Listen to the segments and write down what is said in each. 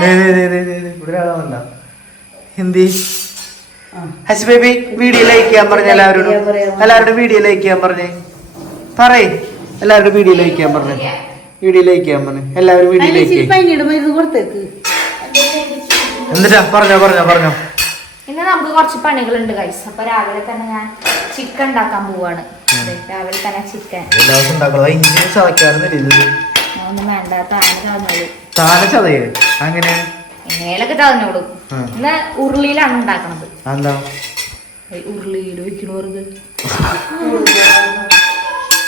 ദേ, ഇവിടെ ഒരാളുണ്ടോ ഹിന്ദി. ഹസ് ബേബി വീഡിയോ ലൈക്ക് ചെയ്യാൻ പറഞ്ഞ എല്ലാവരോടും. എല്ലാവരോടും വീഡിയോ ലൈക്ക് ചെയ്യാൻ പറഞ്ഞേ. പറയ്. എല്ലാവരോടും വീഡിയോ ലൈക്ക് ചെയ്യാൻ പറഞ്ഞു. വീഡിയോ ലൈക്ക് ചെയ്യാൻ പറഞ്ഞു. എല്ലാവരും വീഡിയോ ലൈക്ക് എന്നിട്ടാ പറഞ്ഞോ പറഞ്ഞോ പറഞ്ഞോ. ഇന്ന് നമുക്ക് കുറച്ച് പണികളുണ്ട് കൈസ് അപ്പൊ രാവിലെ തന്നെ ഞാൻ ചിക്കൻ ഉണ്ടാക്കാൻ പോവാണ്. രാവിലെ തന്നെ ചിക്കൻ എല്ലാ ദിവസം ഉണ്ടാക്കണം ഇഞ്ചി ചതയ്ക്കാറുന്നില്ല ഒന്നും വേണ്ട. താനെ ചതഞ്ഞോളൂ. താനെ ചതയേ? അങ്ങനെ? എങ്ങനെയൊക്കെ ചതഞ്ഞോളൂ. ഉം. ഉരുളിയിലാണ് ഉണ്ടാക്കണത്. എന്താ ഏയ് ഉരുളിയിൽ വെക്കണത്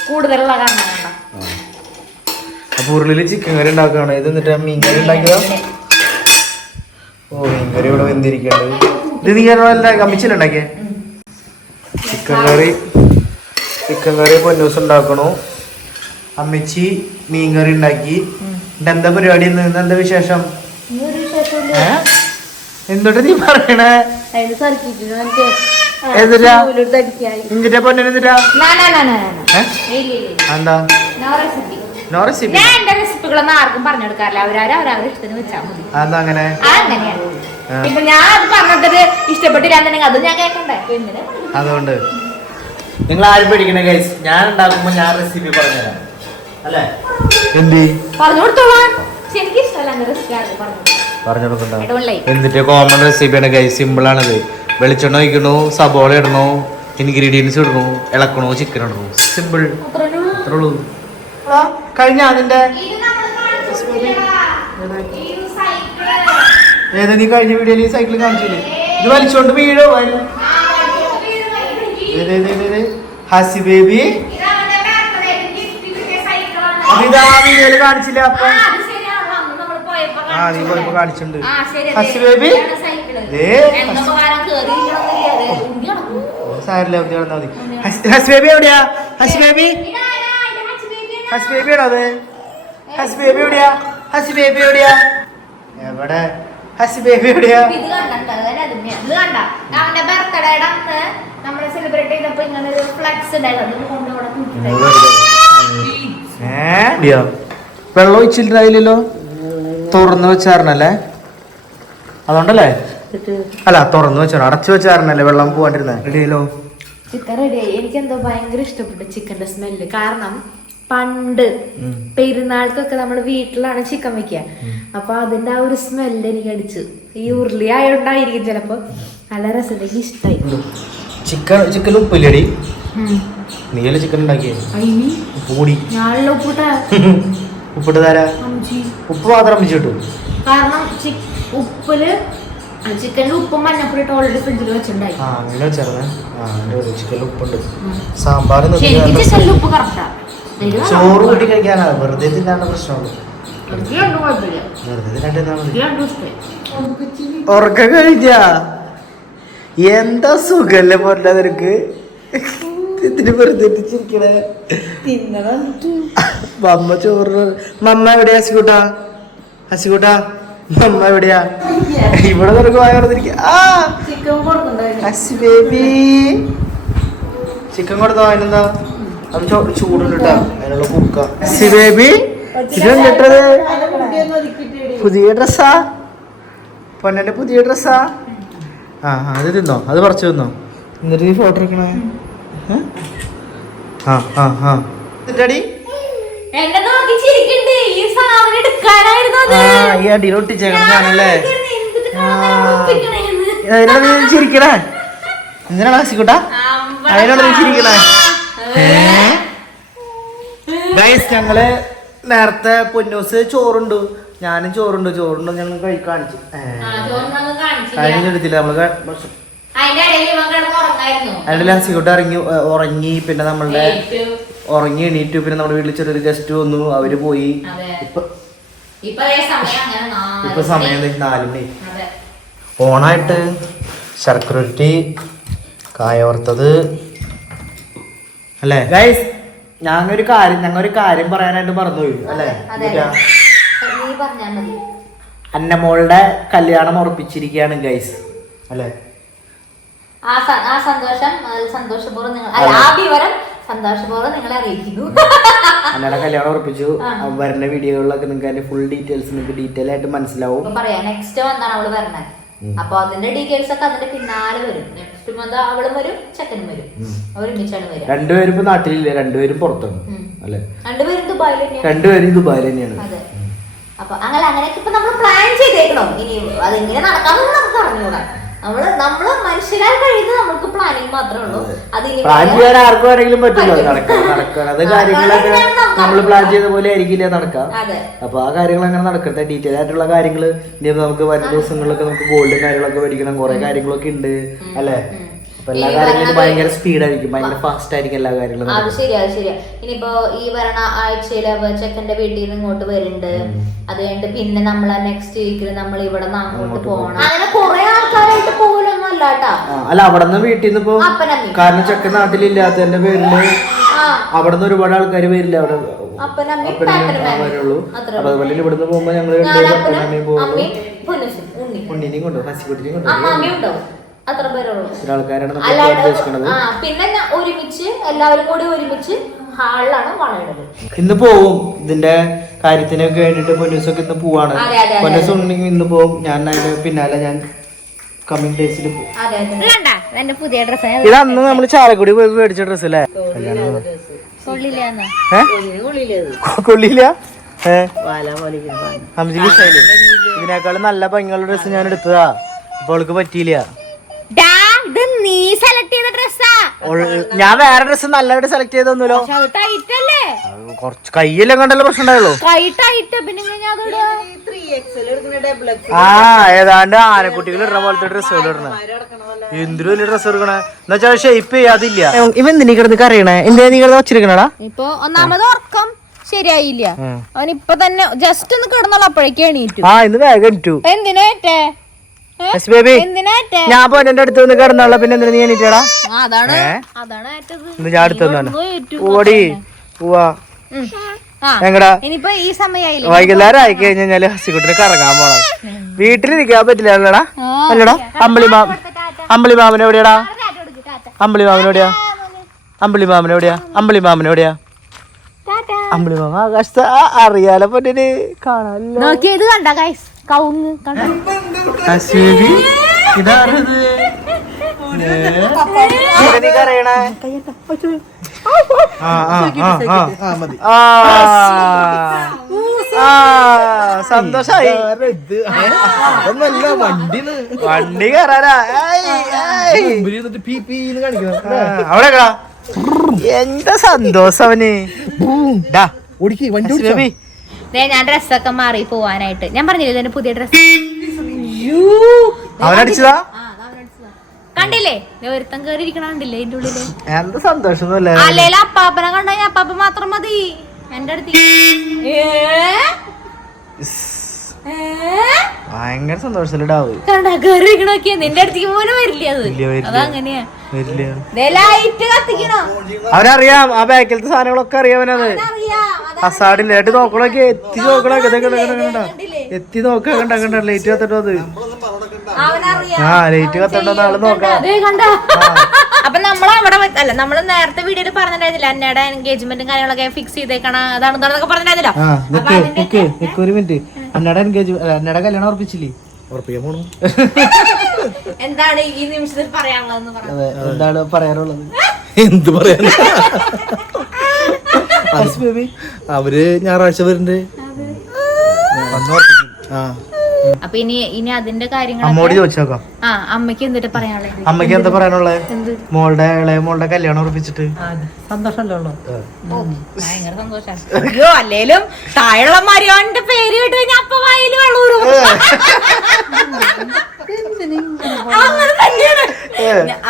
കൂടുതലുള്ള കാരണം കൊണ്ടാ. അപ്പൊ ഉരുളിൽ ചിക്കൻ കറി ഉണ്ടാക്കുകയാണ്. ഇത് എന്നിട്ട് മീൻ കറി ഉണ്ടാക്കിയതാ? ഓ മീൻ കറി ഇവിടെ വെന്തിരിക്കണ്ട് ഇത് നീ കമ്മിച്ചിലുണ്ടാക്കിയേ ഉം. Chicken curry. Chicken curry Ponnus ഉണ്ടാക്കണു. അമ്മച്ചി മീൻകറി ഉണ്ടാക്കി. എന്റെ എന്താ പരിപാടി എന്താ വിശേഷം? എന്തൊട്ട് നീ പറയണേ? എന്തിട്ടാ. എന്താ റെസിപ്പികളൊന്നും ആർക്കും പറഞ്ഞു കൊടുക്കാറില്ല. ഇഷ്ടത്തിന് വെച്ചാൽ മതി. അതെന്താ അങ്ങനെ? അതങ്ങനെയാണ് ആ. ഇപ്പൊ ഞാൻ അത് പറഞ്ഞിട്ട് ഇഷ്ടപ്പെട്ടില്ല എന്നുണ്ടെങ്കിൽ അത് ഞാൻ കേൾക്കണ്ടേ? എന്തിനാ? അതുകൊണ്ട്. നിങ്ങൾ ആരും പേടിക്കണേ ഗൈസ് ഞാൻ ഉണ്ടാക്കുമ്പോ ഞാൻ റെസിപ്പി പറഞ്ഞുതരാം. എന്നിട്ട് കോമൺ റെസിപ്പിയാണ് ഗൈ സിമ്പിൾ ആണത്. വെളിച്ചെണ്ണ ഒഴിക്കണു സബോള ഇടണു ഇൻഗ്രീഡിയൻസ് ഇടണു ഇളക്കണു ചിക്കൻ ഇടണു. സിമ്പിൾ അത്രേ ഉള്ളൂ. കഴിഞ്ഞ അതിന്റെ. ഏതാ നീ കഴിഞ്ഞ വീഡിയോയിൽ ഈ സൈക്കിൾ കാണിച്ചില്ലേ? ഇത് വലിച്ചോണ്ട് വഴി. ഹസി ബേബി ഇതാ വീഡിയോയിൽ കാണിച്ചില്ല അപ്പൊ. ആ, ആ നീ പോയപ്പോ. കാണിച്ചിട്ടുണ്ട്. ആ, ഹസി ബേബി. സാരില്ല ഉന്തി നടന്നാ മതി. ഹസ്- ബേബി എവിടെയാ? ഹസ് ബേബി. ഹസ് ബേബി ആണോ അത്? ഹസ് ബേബി എവിടെയാ? ഹസ് ബേബി എവിടെയാ? എവിടെ? ഹസ് ബേബി എവിടെയാ? അവന്റെ ബർത്ത്ഡേയുടെ അന്ന് നമ്മൾ സെലിബ്രേറ്റ് ചെയ്തപ്പോ ഇങ്ങനെ ഒരു ഫ്ലക്സ് ഉണ്ടായിരുന്നു. കൊണ്ടുപോകണം ഏ വെള്ളം ഒഴിച്ചിട്ടുണ്ടായില്ലല്ലോ? തുറന്നു വെച്ചായിരുന്നല്ലേ അതുകൊണ്ടല്ലേ? അല്ല തുറന്നു വെച്ചോ അടച്ചു വെച്ചായിരുന്നല്ലേ വെള്ളം പോവാണ്ടിരുന്നേ? റെഡിയല്ലോ? ചിക്കൻ റെഡിയായി. എനിക്ക് എന്തോ ഭയങ്കര ഇഷ്ടപ്പെട്ടു ചിക്കന്റെ സ്മെല്ല്. കാരണം പണ്ട് പെരുന്നാൾക്കൊക്കെ നമ്മൾ വീട്ടിലാണ് ചിക്കൻ വെക്കുക. അപ്പൊ അതിന്റെ ആ ഒരു സ്മെല്ല് എനിക്ക് അടിച്ചു. ഈ ഉരുളി ആയോണ്ടായിരിക്കും ചിലപ്പോ നല്ല രസം എനിക്ക് ഇഷ്ടായി ചിക്കൻ ചിക്കൻ ഉപ്പില്ലടി? നീയല്ലേ ചിക്കൻ ഉണ്ടാക്കിയേ? പൂടി. ഉപ്പിട്ട. തരാ ഉപ്പ് മാത്രം അമ്മിച്ചു കിട്ടും. കാരണം ചി- ഉപ്പിൽ ചിക്കനിൽ ഉപ്പും മഞ്ഞപ്പൊടിയിട്ട് ഓൾറെഡി ഫ്രിഡ്ജിൽ വെച്ചിട്ടുണ്ടായി. ആ അങ്ങനെ വെച്ചായിരുന്നേ ആ എന്റെ ചിക്കനിൽ ഉപ്പുണ്ട്. സാമ്പാർ ഉപ്പ്. കറക്റ്റാ ചോറ് കൂട്ടി കഴിക്കാനാ? വെറുതെ തിന്നാണ്ട് പ്രശ്നമുള്ളൂ ഉറക്കം കഴിഞ്ഞാ? എന്താ സുഖല്ലേ പോലെ നിനക്ക്? ഇതിന് വെറുതെ ചിരിക്കണേ മമ്മ ചോറ് മമ്മ എവിടെയാ ഹസിക്കൂട്ടാ ഹസിക്കൂട്ടാ മമ്മ എവിടെയാ? ഇവിടെ നിനക്ക് വായ ആ ചിക്കൻ കൊടുക്കണ്ടായിരുന്നു. ഹസി ബേബി. ചിക്കൻ കൊടുത്തോ അതിനെന്താ അത് ചോ- ചൂടുണ്ട് കേട്ടോ അതിനുള്ള കുക്ക ഹസി ബേബി ഇത് കിട്ടത് പുതിയ ഡ്രസ്സാ? പൊന്നന്റെ പുതിയ ഡ്രസ്സാ? ആ അത് തിന്നോ. അത് പറിച്ചു തിന്നോ? എന്നിട്ട് നീ ഫോട്ടോ എടുക്കണേ? ആ ആ ആ. എന്നിട്ടടി? എന്നെ നോക്കി ചിരിക്കണ്ട്? ഈ ചിരിക്കണേ? എന്തിനാണ് അതിനോട് ചിരിക്കണേ? ഗൈസ് ഞങ്ങൾ നേരത്തെ പൊന്നൂസ് ചോറുണ്ട്. ഞാനും ചോറുണ്ട്. ചോറുണ്ട് ഞങ്ങൾ കഴി കാണിച്ചു. ഏ. ആ, ഇതൊന്നും കാണിച്ചില്ല. കഴിഞ്ഞ എടുത്തില്ല. നമ്മൾ അതിന്റെ ഹസിക്കുട്ട ഇറങ്ങി ഉറങ്ങി പിന്നെ നമ്മളുടെ ഉറങ്ങി എണീറ്റു പിന്നെ നമ്മുടെ വീട്ടിൽ ചെറിയൊരു ഗസ്റ്റ് വന്നു അവർ പോയി. ഇപ്പൊ സമയം നാല് മണി. ഓണായിട്ട് ശർക്കര ഉരുട്ടി കായോർത്തത് അല്ലേ? ഗൈസ് ഞങ്ങൊരു കാര്യം ഞങ്ങൊരു കാര്യം പറയാനായിട്ട് മറന്നുപോയി അല്ലേ. അന്നമോളുടെ കല്യാണം ഉറപ്പിച്ചിരിക്കുകയാണ് ഗൈസ് അല്ലേ? ആ ആ സന്തോഷം സന്തോഷപൂർവം നിങ്ങൾ ആ വിവരം സന്തോഷപൂർവം നിങ്ങളെ അറിയിക്കുന്നു. കല്യാണം ഉറപ്പിച്ചു. വരുന്ന വീഡിയോകളിലൊക്കെ നിങ്ങൾക്ക് അതിന്റെ ഫുൾ ഡീറ്റെയിൽസ് നിങ്ങൾക്ക് ഡീറ്റെയിൽ ആയിട്ട് മനസ്സിലാവും. പറയാ നെക്സ്റ്റ് മന്താണ് അവൾ വരണേ. അപ്പൊ അതിന്റെ ഡീറ്റെയിൽസ് ഒക്കെ അതിന്റെ പിന്നാലെ വരും. നെക്സ്റ്റ് മന്ത് അവളും വരും ചെക്കനും വരും. ഒരുമിച്ചാണ് വരും രണ്ടുപേരും ഇപ്പൊ നാട്ടിലില്ല രണ്ടുപേരും പുറത്താണ്. അല്ലെ? രണ്ടുപേരും ദുബായിൽ തന്നെയാണ് രണ്ടുപേരും ദുബായിൽ തന്നെയാണ് അപ്പൊ അങ്ങനെ അങ്ങനെയൊക്കെ ഇപ്പൊ നമ്മൾ പ്ലാൻ ചെയ്തേക്കണം? ഇനി അതെങ്ങനെ നടക്കാമെന്ന് നമുക്ക് അറിഞ്ഞൂടാ നമ്മൾ നമ്മൾ കഴിയുന്നത് നമുക്ക് പ്ലാനിങ് മാത്രമേ ഉള്ളൂ. അതിങ്ങനെ പ്ലാൻ ചെയ്യാൻ ആർക്കും വേണമെങ്കിലും പറ്റില്ല. നടക്കാൻ നടക്കാൻ അത് കാര്യങ്ങളൊക്കെ നമ്മൾ പ്ലാൻ ചെയ്ത പോലെ ആയിരിക്കില്ല നടക്കാം. അപ്പൊ ആ കാര്യങ്ങൾ അങ്ങനെ നടക്കട്ടെ. ഡീറ്റെയിൽ ആയിട്ടുള്ള കാര്യങ്ങൾ ഇനി നമുക്ക് വരും ദിവസങ്ങളിലൊക്കെ നമുക്ക് ഗോൾഡും കാര്യങ്ങളൊക്കെ മേടിക്കണം. കുറെ കാര്യങ്ങളൊക്കെ ഉണ്ട് അല്ലേ? അപ്പൊ എല്ലാ കാര്യങ്ങളും ഭയങ്കര സ്പീഡായിരിക്കും ഭയങ്കര ഫാസ്റ്റ് ആയിരിക്കും എല്ലാ കാര്യങ്ങളും അത് ശരിയാ അത് ശരിയാ. ഇനിയിപ്പോ ഈ വരണ ആഴ്ചയിൽ അവ ചെക്കന്റെ വീട്ടിൽ നിന്ന് ഇങ്ങോട്ട് വരുന്നുണ്ട് അത് കഴിഞ്ഞിട്ട് പിന്നെ നമ്മളെ നെക്സ്റ്റ് വീക്കിൽ നമ്മൾ ഇവിടെ നിന്ന് അങ്ങോട്ട് പോകണം അങ്ങനെ കുറെ ആൾക്കാരായിട്ട് അല്ല അവിടെ നിന്ന് വീട്ടിൽ നിന്ന് ഇപ്പൊ കാരണം ചെക്കൻ നാട്ടിലില്ലാത്തതിന്റെ പേരിൽ അവിടെ നിന്ന് ഒരുപാട് ആൾക്കാർ വരില്ല അവിടെ. വരുള്ളൂ. അപ്പൊ അതുപോലെ ഇവിടുന്ന് പോകുമ്പോ ഞങ്ങൾ അപ്പനമ്മയും പോകും. അമ്മയും പൊന്നുസും ഉണ്ണി. ഉണ്ണിനെയും ഹസിക്കുട്ടിനെയും അത്ര പേരുള്ളൂ. അല്ലാണ്ട് ഉദ്ദേശിക്കുന്നത്. പിന്നെ ഒരുമിച്ച് എല്ലാവരും കൂടി ഒരുമിച്ച് ഹാളിലാണ് ഇന്ന് പോവും. ഇതിന്റെ കാര്യത്തിനൊക്കെ വേണ്ടിട്ട് പൊന്നൂസൊക്കെ ഇന്ന് പോവാണ്. പൊന്നൂസ് ഉണ്ടെങ്കിൽ ഇന്ന് പോവും. ഞാൻ അതിന്റെ പിന്നാലെ ഞാൻ കമ്മിങ് ഡേയ്സിൽ ഇത് അന്ന് നമ്മൾ ചാലക്കുടി പോയി മേടിച്ച ഡ്രസ് അല്ലേ ഇഷ്ടമായില്ലേ ഇതിനേക്കാളും നല്ല ഭംഗിയുള്ള ഡ്രസ് ഞാൻ എടുത്തതാ. അപ്പൊ അവൾക്ക് പറ്റിയില്ല. ഡാ, ഇത് നീ സെലക്ട് ചെയ്ത ഡ്രസ്സാ ഞാൻ വേറെ ഡ്രസ് നല്ലതായിട്ട് സെലക്ട് ചെയ്തൊന്നുമല്ലോ കുറച്ച് കയ്യെല്ലാം കണ്ടല്ലോ പ്രശ്നം ഉണ്ടായുള്ളൂ ആ ഏതാണ്ട് ആനക്കുട്ടികൾ ഇടുന്ന പോലത്തെ ഡ്രസ്സുകൾ ഇടണ. എന്തൊരു വലിയ ഡ്രസ്സ് എടുക്കണേ? എന്ന് വെച്ചാൽ ഷേപ്പ് ചെയ്യാതില്ല ഇവ എന്തിനീ കിടന്ന് കറിയണേ എന്തേ നീ കിടന്ന് വച്ചിരിക്കണടാ ഇപ്പൊ ഒന്നാമത് ഉറക്കം ശരിയായില്ല. അവൻ ഇപ്പൊ തന്നെ ജസ്റ്റ് ഒന്ന് കിടന്നോളൂ അപ്പോഴേക്കും എണീറ്റു. ആ ഇന്ന് വേഗം ഇട്ടു എന്തിനേറ്റേ ബേബി ഞാൻ പോന്റെ അടുത്ത് നിന്ന് കിടന്നുള്ള പിന്നെ എന്തിനാ നീ എണീറ്റടാ? ആ, അതാണ്. അതാണ് ഏറ്റത്. ഇന്ന് ഞാൻ അടുത്ത് ഓടി പോവാ. വൈകുന്നേരം ആയി കഴിഞ്ഞാൽ ഹസിക്കുട്ടിന് കറങ്ങാൻ പോണം. വീട്ടിലിരിക്കാൻ പറ്റില്ല അല്ലടാ. അല്ലടാ അമ്പിളി മാം അമ്പിളി മാമൻ എവിടെയാടാ? അമ്പിളി മാമൻ എവിടെയാ? അമ്പിളി മാമൻ എവിടെയാ? അമ്പിളി മാമൻ എവിടെയാ? അമ്പിളി മാമ ആകാശത്ത് അറിയാലോ പൊന്നിന് കാണാല്ലോ ഇതാരത്? സന്തോഷായി. വണ്ടി കയറാനാ ഏയ്. ആ, അവിടെ. എന്താ സന്തോഷം അവന്. ദേ ഞാൻ ഡ്രസ്സൊക്കെ മാറി പോവാനായിട്ട്. ഞാൻ പറഞ്ഞില്ലേ പുതിയ ഡ്രസ് അവനടിച്ചതാ? കണ്ടില്ലേ? കയറി കണ്ടില്ലേ ഇതിന്റെ ഉള്ളിൽ? എന്താ സന്തോഷം അല്ലേ അല്ലേലും അപ്പാപ്പനെ കണ്ട ഞാൻ അപ്പാപ്പ മാത്രം മതി. എന്റെ അടുത്ത്? ഭയങ്കര ഇരിക്കണോക്കിയ നിന്റെ അടുത്തേക്ക് പോലും വരില്ല അത്. അതങ്ങനെയാ. അവനറിയാം ആ ബാക്കിലത്തെ സാധനങ്ങളൊക്കെ അറിയാവനത് അറിയാം നോക്കണൊക്കെ എത്തി നോക്കണൊക്കെ എത്തി നോക്ക കണ്ട കണ്ട? ലൈറ്റ് അത്? ആ ലൈറ്റ് കത്തട്ടോ ആൾ നോക്കാം അതേ കണ്ട? അപ്പൊ നമ്മൾ അവിടെ അല്ല നമ്മൾ നേരത്തെ വീഡിയോയിൽ പറഞ്ഞിട്ടുണ്ടായിരുന്നില്ല അന്നയുടെ എൻഗേജ്മെന്റും കാര്യങ്ങളൊക്കെ ഫിക്സ് ചെയ്തേക്കണ അതാണ് ഇതാണെന്നൊക്കെ പറഞ്ഞിട്ടുണ്ടായിരുന്നല്ലോ? ആ അപ്പൊ നിക്ക് അതിന്റെ നിക്ക് നിക്ക് ഒരു മിനിറ്റ് അന്നയുടെ എൻഗേജ് അന്നയുടെ കല്യാണം ഉറപ്പിച്ചില്ലേ? ഉറപ്പിക്കാൻ പോണു. എന്താണ് ഈ നിമിഷത്തിൽ അതെ എന്താണ് പറയാനുള്ളത്? എന്ത് പറയാൻ അവർ ഞായറാഴ്ച വരുന്നുണ്ട്. ആ. അപ്പൊ ഇനി ഇനി അതിന്റെ കാര്യങ്ങൾ അമ്മോട് ചോദിച്ചോക്കാം? ആ അമ്മയ്ക്ക് എന്തിട്ട് പറയാനുള്ളത് അമ്മയ്ക്ക് എന്താ പറയാനുള്ളത് എന്ത്? മോളുടെ ഇളയ മോളുടെ കല്യാണം ഉറപ്പിച്ചിട്ട്. ഓ, ഭയങ്കര സന്തോഷം. അയ്യോ അല്ലേലും താഴെയുള്ള മരിയോന്റെ പേര് കേട്ട് കഴിഞ്ഞാൽ അപ്പൊ വായിൽ വെള്ളൂരും.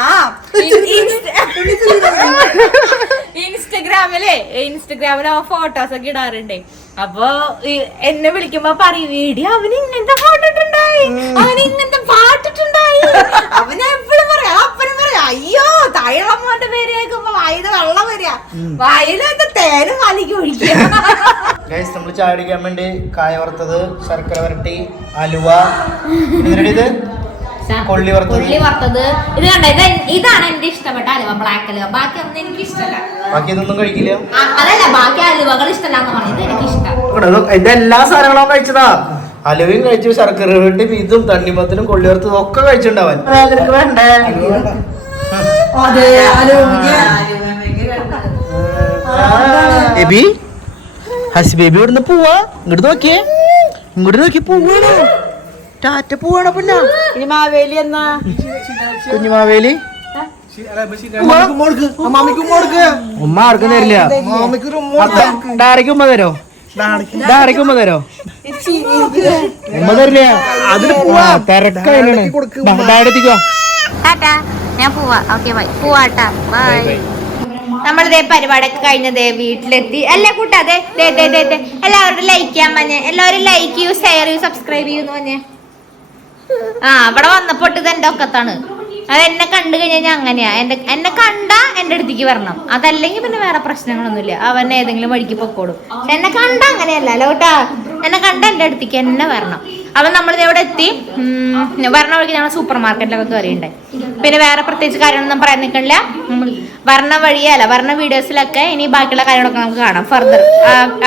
ആ ഇൻസ്റ്റഗ്രാമിലെ ഇൻസ്റ്റഗ്രാമിൽ ഫോട്ടോസ് ഒക്കെ ഇടാറുണ്ട്. അപ്പൊ എന്നെ വിളിക്കുമ്പോ പറയും വീഡിയോ അവന് ഇങ്ങനത്തെ ഫോട്ടോ ഇട്ടുണ്ടായി അവന് ഇങ്ങനത്തെ പാട്ടിട്ടുണ്ടായി അവന് എപ്പോഴും പറയാം അപ്പനും പറയാം അയ്യോ തൈളമ്മന്റെ പേര് കേൾക്കുമ്പോ വായത് വെള്ളം വരിക. വായിലെന്താ തേനും വലിക്ക് ഒഴിക്കുക. ഗൈസ് നമ്മൾ ചായ വേണ്ടി കായ വറുത്തത് ശർക്കര വരട്ടി അലുവ. ഇത്? ഇഷ്ടം. കൊള്ളി വറുത്തത്. ഇത് കണ്ട ഇത് ഇതാണ് എന്റെ ഇഷ്ടപ്പെട്ട അലുവ ബ്ലാക്ക് അലുവ. ബാക്കി ഒന്നും എനിക്ക് ഇഷ്ടമല്ല ബാക്കി ഇതൊന്നും കഴിക്കില്ല? അതല്ല ബാക്കി അലുവകൾ ഇഷ്ടമല്ല എന്ന് എനിക്ക് ഇഷ്ടം. സാധനങ്ങളും കഴിച്ചതാ. അലുവയും കഴിച്ചു ശർക്കര റൊട്ടിയും ഇതും തണ്ണിമത്തിനും കൊള്ളിയർത്തും ഒക്കെ കഴിച്ചിട്ടുണ്ടാവൻ. വേണ്ടേ? ഹസ് ബേബി ഇവിടുന്ന് പോവാ. ഇങ്ങോട്ട് നോക്കിയേ. ഇങ്ങോട്ട് നോക്കി പോവാണോ. ടാറ്റ പോവാണോ പിന്നെ? ഇനി മാവേലി എന്നാ? കുഞ്ഞുമാവേലി? ഉമ്മ ആർക്കും തരില്ല. ഡാരയ്ക്ക് ഉമ്മ തരോ? ഡാരയ്ക്ക് ഉമ്മ തരോ? ഉമ്മ തരില്ല. അതിന് പോവാ. തിരക്കാണ് എത്തിക്കോ? ടാറ്റാ ഞാൻ പോവാ. Okay bye. പോവാട്ടാ. ബൈ നമ്മളിതേ പരിപാടിയൊക്കെ കഴിഞ്ഞതേ വീട്ടിലെത്തി. അല്ല കൂട്ടാ അതെ ദേ ദേ ദേ ദേ. എല്ലാവരും ലൈക്ക് ചെയ്യാൻ പറഞ്ഞേ. എല്ലാവരും ലൈക്ക് ചെയ്യൂ ഷെയർ ചെയ്യൂ സബ്സ്ക്രൈബ് ചെയ്യൂന്ന് പറഞ്ഞേ. ആ ഇവിടെ വന്നപ്പോ ഇത് എന്റെ ഒക്കത്താണ്. അത് എന്നെ കണ്ടു കഴിഞ്ഞാൽ ഞാൻ അങ്ങനെയാ. എന്റെ എന്നെ കണ്ട എന്റെ അടുത്തേക്ക് വരണം. അതല്ലെങ്കിൽ പിന്നെ വേറെ പ്രശ്നങ്ങളൊന്നുമില്ല. അവൻ ഏതെങ്കിലും വഴിക്ക് പൊക്കോളും. എന്നെ കണ്ട അങ്ങനെയല്ല ലോട്ടാ എന്നെ കണ്ട എന്റെ അടുത്തേക്ക് എന്നെ വരണം. അപ്പൊ നമ്മളിത് എവിടെ എത്തി? വരണ വഴിക്ക് ഞങ്ങൾ സൂപ്പർ മാർക്കറ്റിലൊക്കെ കയറിയിട്ടുണ്ട് പിന്നെ വേറെ പ്രത്യേകിച്ച് കാര്യങ്ങളൊന്നും പറയാൻ നിൽക്കണില്ല. വർണ വഴിയല്ല വരണ വീഡിയോസിലൊക്കെ ഇനി ബാക്കിയുള്ള കാര്യങ്ങളൊക്കെ നമുക്ക് കാണാം. ഫർദർ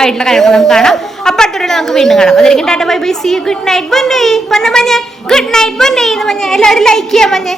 ആയിട്ടുള്ള കാര്യങ്ങളൊക്കെ നമുക്ക് കാണാം. അപ്പൊ അടുത്തുള്ള നമുക്ക് വീണ്ടും കാണാം. അതായിരിക്കും tata bye bye. See good night ബൊന്നേ പൊന്നെ മഞ്ഞ ഗുഡ് നൈറ്റ് പൊന്നേ എന്ന് പറഞ്ഞ എല്ലാവരും ലൈക്ക് ചെയ്യാൻ മഞ്ഞേ.